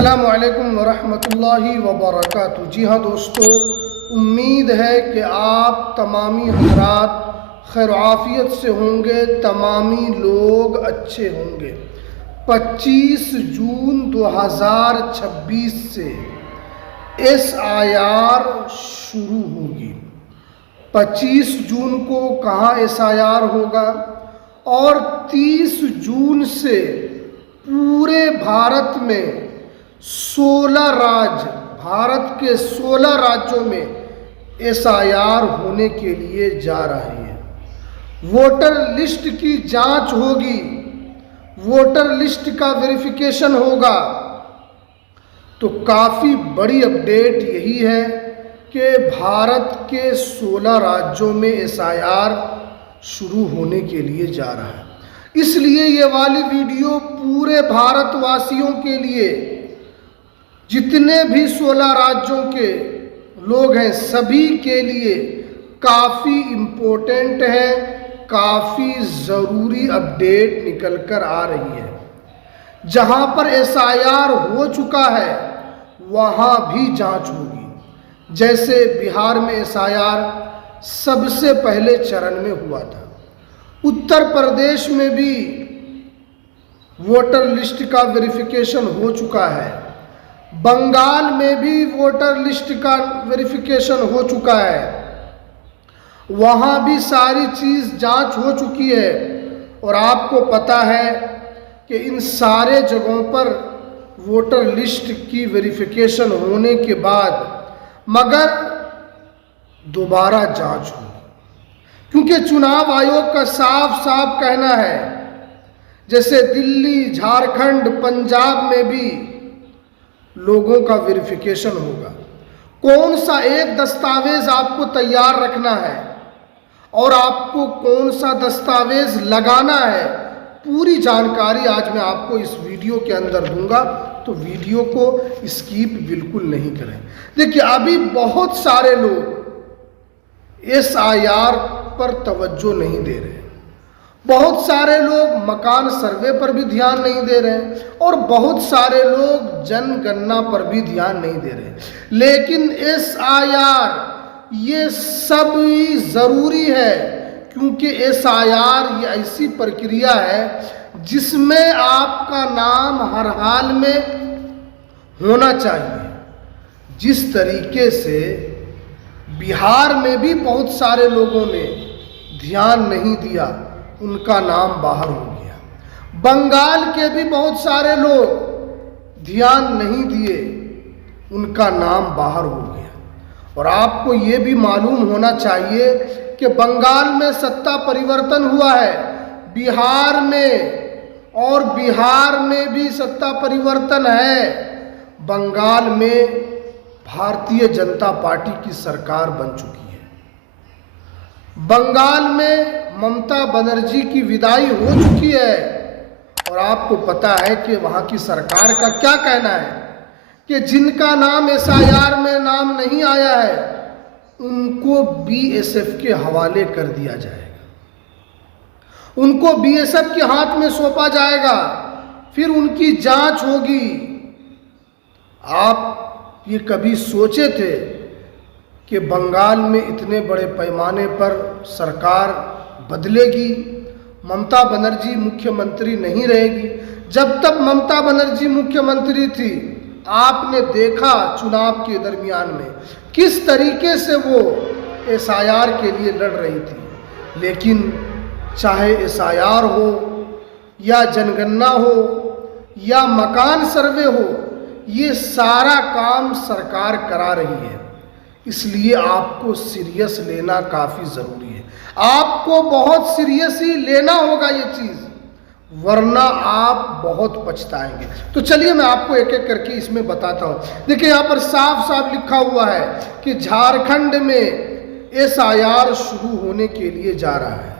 अस्सलामु अलैकुम वरहमतुल्लाहि वबरकातुहू। जी हाँ दोस्तों, उम्मीद है कि आप तमामी हज़रात खैर आफ़ियत से होंगे, तमामी लोग अच्छे होंगे। 25 जून 2026 से SIR शुरू होगी। 25 जून को कहाँ SIR होगा और 30 जून से पूरे भारत में 16 राज्य, भारत के 16 राज्यों में SIR होने के लिए जा रही है। वोटर लिस्ट की जांच होगी, वोटर लिस्ट का वेरिफिकेशन होगा। तो काफ़ी बड़ी अपडेट यही है कि भारत के 16 राज्यों में SIR शुरू होने के लिए जा रहा है। इसलिए ये वाली वीडियो पूरे भारतवासियों के लिए, जितने भी 16 राज्यों के लोग हैं सभी के लिए काफ़ी इम्पोर्टेंट है, काफ़ी ज़रूरी अपडेट निकल कर आ रही है। जहां पर SIR हो चुका है वहां भी जांच होगी। जैसे बिहार में SIR सबसे पहले चरण में हुआ था, उत्तर प्रदेश में भी वोटर लिस्ट का वेरिफिकेशन हो चुका है, बंगाल में भी वोटर लिस्ट का वेरिफिकेशन हो चुका है, वहाँ भी सारी चीज़ जांच हो चुकी है। और आपको पता है कि इन सारे जगहों पर वोटर लिस्ट की वेरिफिकेशन होने के बाद मगर दोबारा जांच होगी, क्योंकि चुनाव आयोग का साफ साफ कहना है, जैसे दिल्ली, झारखंड, पंजाब में भी लोगों का वेरिफिकेशन होगा। कौन सा एक दस्तावेज आपको तैयार रखना है और आपको कौन सा दस्तावेज लगाना है, पूरी जानकारी आज मैं आपको इस वीडियो के अंदर दूंगा। तो वीडियो को स्किप बिल्कुल नहीं करें। देखिए, अभी बहुत सारे लोग SIR पर तवज्जो नहीं दे रहे, बहुत सारे लोग मकान सर्वे पर भी ध्यान नहीं दे रहे और बहुत सारे लोग जनगणना पर भी ध्यान नहीं दे रहे। लेकिन SIR ये सब ज़रूरी है, क्योंकि SIR ये ऐसी प्रक्रिया है जिसमें आपका नाम हर हाल में होना चाहिए। जिस तरीके से बिहार में भी बहुत सारे लोगों ने ध्यान नहीं दिया, उनका नाम बाहर हो गया। बंगाल के भी बहुत सारे लोग ध्यान नहीं दिए, उनका नाम बाहर हो गया। और आपको ये भी मालूम होना चाहिए कि बंगाल में सत्ता परिवर्तन हुआ है, बिहार में और बिहार में भी सत्ता परिवर्तन है। बंगाल में भारतीय जनता पार्टी की सरकार बन चुकी है। बंगाल में ममता बनर्जी की विदाई हो चुकी है। और आपको पता है कि वहाँ की सरकार का क्या कहना है कि जिनका नाम SIR में नाम नहीं आया है उनको BSF के हवाले कर दिया जाएगा, उनको BSF के हाथ में सौंपा जाएगा, फिर उनकी जांच होगी। आप ये कभी सोचे थे कि बंगाल में इतने बड़े पैमाने पर सरकार बदलेगी, ममता बनर्जी मुख्यमंत्री नहीं रहेगी? जब तक ममता बनर्जी मुख्यमंत्री थी, आपने देखा चुनाव के दरमियान में किस तरीके से वो SIR के लिए लड़ रही थी। लेकिन चाहे SIR हो या जनगणना हो या मकान सर्वे हो, ये सारा काम सरकार करा रही है। इसलिए आपको सीरियस लेना काफ़ी ज़रूरी है। आपको बहुत सीरियसली लेना होगा ये चीज़, वरना आप बहुत पछताएंगे। तो चलिए मैं आपको एक एक करके इसमें बताता हूँ। देखिए, यहाँ पर साफ साफ लिखा हुआ है कि झारखंड में SIR शुरू होने के लिए जा रहा है,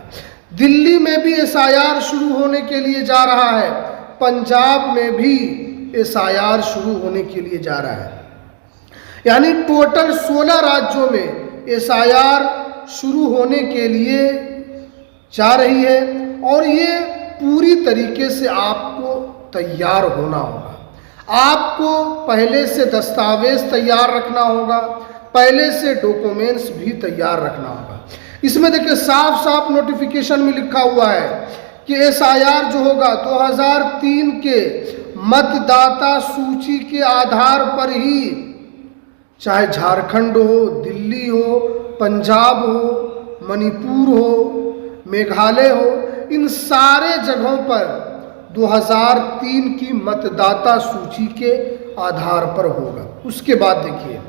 दिल्ली में भी SIR शुरू होने के लिए जा रहा है, पंजाब में भी SIR शुरू होने के लिए जा रहा है। यानी टोटल 16 राज्यों में SIR शुरू होने के लिए जा रही है। और ये पूरी तरीके से आपको तैयार होना होगा। आपको पहले से दस्तावेज तैयार रखना होगा, पहले से डॉक्यूमेंट्स भी तैयार रखना होगा। इसमें देखिए साफ साफ नोटिफिकेशन में लिखा हुआ है कि एसआईआर जो होगा 2003 के मतदाता सूची के आधार पर ही, चाहे झारखंड हो, दिल्ली हो, पंजाब हो, मणिपुर हो, मेघालय हो, इन सारे जगहों पर 2003 की मतदाता सूची के आधार पर होगा। उसके बाद देखिए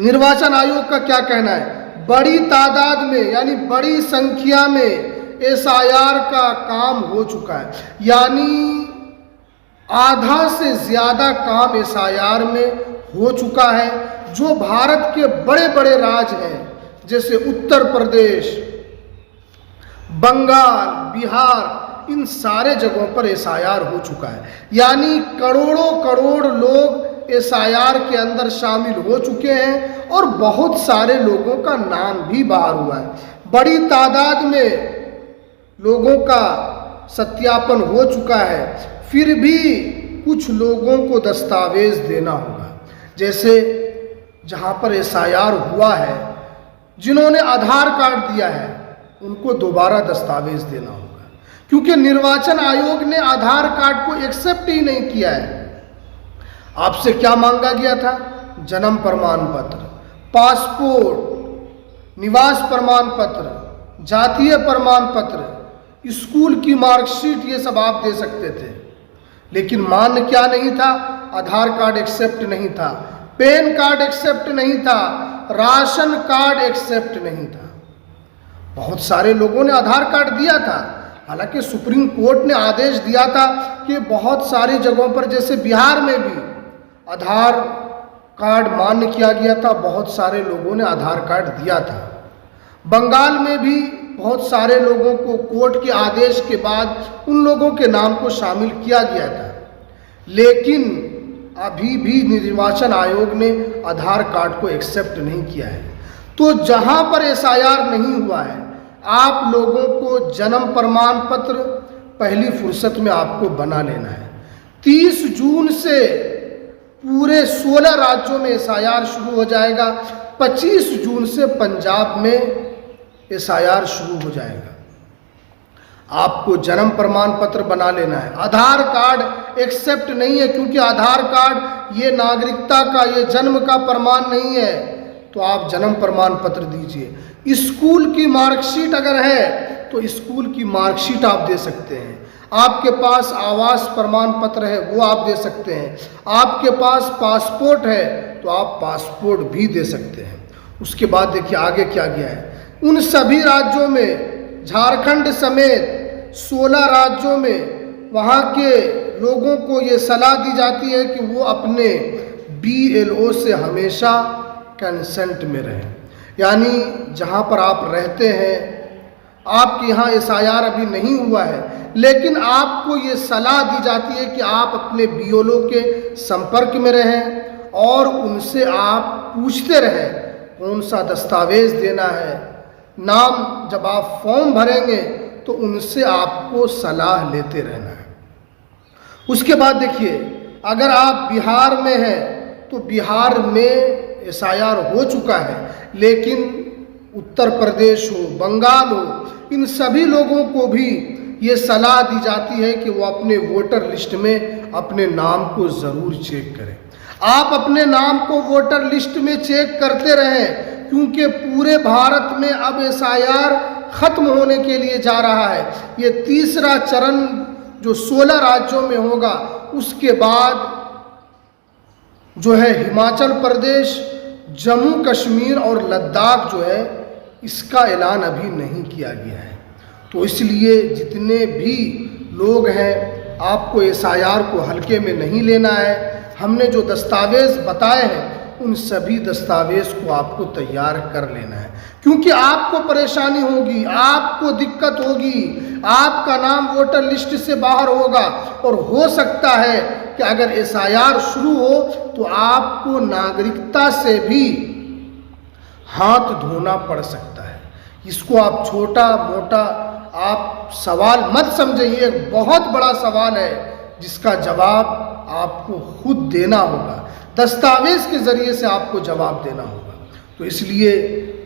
निर्वाचन आयोग का क्या कहना है, बड़ी तादाद में यानी बड़ी संख्या में एसआईआर का काम हो चुका है, यानी आधा से ज्यादा काम एसआईआर में हो चुका है। जो भारत के बड़े बड़े राज्य हैं जैसे उत्तर प्रदेश, बंगाल, बिहार, इन सारे जगहों पर एसआईआर हो चुका है, यानी करोड़ों करोड़ लोग एसआईआर के अंदर शामिल हो चुके हैं और बहुत सारे लोगों का नाम भी बाहर हुआ है। बड़ी तादाद में लोगों का सत्यापन हो चुका है, फिर भी कुछ लोगों को दस्तावेज देना होगा। जैसे जहां पर एसआईआर हुआ है, जिन्होंने आधार कार्ड दिया है उनको दोबारा दस्तावेज देना होगा, क्योंकि निर्वाचन आयोग ने आधार कार्ड को एक्सेप्ट ही नहीं किया है। आपसे क्या मांगा गया था, जन्म प्रमाण पत्र, पासपोर्ट, निवास प्रमाण पत्र, जातीय प्रमाण पत्र, स्कूल की मार्कशीट, ये सब आप दे सकते थे, लेकिन मान्य क्या नहीं था, आधार कार्ड एक्सेप्ट नहीं था, पैन कार्ड एक्सेप्ट नहीं था, राशन कार्ड एक्सेप्ट नहीं था। बहुत सारे लोगों ने आधार कार्ड दिया था, हालांकि सुप्रीम कोर्ट ने आदेश दिया था कि बहुत सारी जगहों पर, जैसे बिहार में भी आधार कार्ड मान्य किया गया था, बहुत सारे लोगों ने आधार कार्ड दिया था। बंगाल में भी बहुत सारे लोगों को कोर्ट के आदेश के बाद उन लोगों के नाम को शामिल किया गया था, लेकिन अभी भी निर्वाचन आयोग ने आधार कार्ड को एक्सेप्ट नहीं किया है। तो जहां पर एसआईआर नहीं हुआ है, आप लोगों को जन्म प्रमाण पत्र पहली फुर्सत में आपको बना लेना है। 30 जून से पूरे 16 राज्यों में एसआईआर शुरू हो जाएगा, 25 जून से पंजाब में एसआईआर शुरू हो जाएगा। आपको जन्म प्रमाण पत्र बना लेना है। आधार कार्ड एक्सेप्ट नहीं है, क्योंकि आधार कार्ड ये नागरिकता का, ये जन्म का प्रमाण नहीं है, तो आप जन्म प्रमाण पत्र दीजिए। स्कूल की मार्कशीट अगर है तो स्कूल की मार्कशीट आप दे सकते हैं। आपके पास आवास प्रमाण पत्र है वो आप दे सकते हैं। आपके पास पासपोर्ट है तो आप पासपोर्ट भी दे सकते हैं। उसके बाद देखिए आगे क्या गया है, उन सभी राज्यों में, झारखंड समेत 16 राज्यों में, वहाँ के लोगों को ये सलाह दी जाती है कि वो अपने BLO से हमेशा कंसेंट में रहें, यानी जहाँ पर आप रहते हैं, आपके यहाँ एसआईआर अभी नहीं हुआ है, लेकिन आपको ये सलाह दी जाती है कि आप अपने BLO के संपर्क में रहें और उनसे आप पूछते रहें कौन सा दस्तावेज देना है। नाम जब आप फॉर्म भरेंगे तो उनसे आपको सलाह लेते रहना है। उसके बाद देखिए, अगर आप बिहार में हैं तो बिहार में एसआईआर हो चुका है, लेकिन उत्तर प्रदेश हो, बंगाल हो, इन सभी लोगों को भी ये सलाह दी जाती है कि वो अपने वोटर लिस्ट में अपने नाम को ज़रूर चेक करें। आप अपने नाम को वोटर लिस्ट में चेक करते रहें, क्योंकि पूरे भारत में अब एसआईआर खत्म होने के लिए जा रहा है। ये तीसरा चरण जो 16 राज्यों में होगा, उसके बाद जो है हिमाचल प्रदेश, जम्मू कश्मीर और लद्दाख जो है, इसका ऐलान अभी नहीं किया गया है। तो इसलिए जितने भी लोग हैं, आपको एसआईआर को हल्के में नहीं लेना है। हमने जो दस्तावेज बताए हैं उन सभी दस्तावेज को आपको तैयार कर लेना है, क्योंकि आपको परेशानी होगी, आपको दिक्कत होगी, आपका नाम वोटर लिस्ट से बाहर होगा और हो सकता है कि अगर एसआईआर शुरू हो तो आपको नागरिकता से भी हाथ धोना पड़ सकता है। इसको आप छोटा मोटा आप सवाल मत समझिए, एक बहुत बड़ा सवाल है जिसका जवाब आपको खुद देना होगा, दस्तावेज के ज़रिए से आपको जवाब देना होगा। तो इसलिए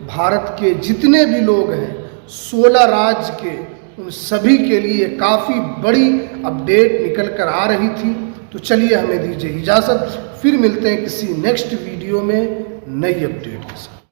भारत के जितने भी लोग हैं 16 राज्य के, उन सभी के लिए काफ़ी बड़ी अपडेट निकल कर आ रही थी। तो चलिए हमें दीजिए इजाज़त, फिर मिलते हैं किसी नेक्स्ट वीडियो में नई अपडेट के साथ।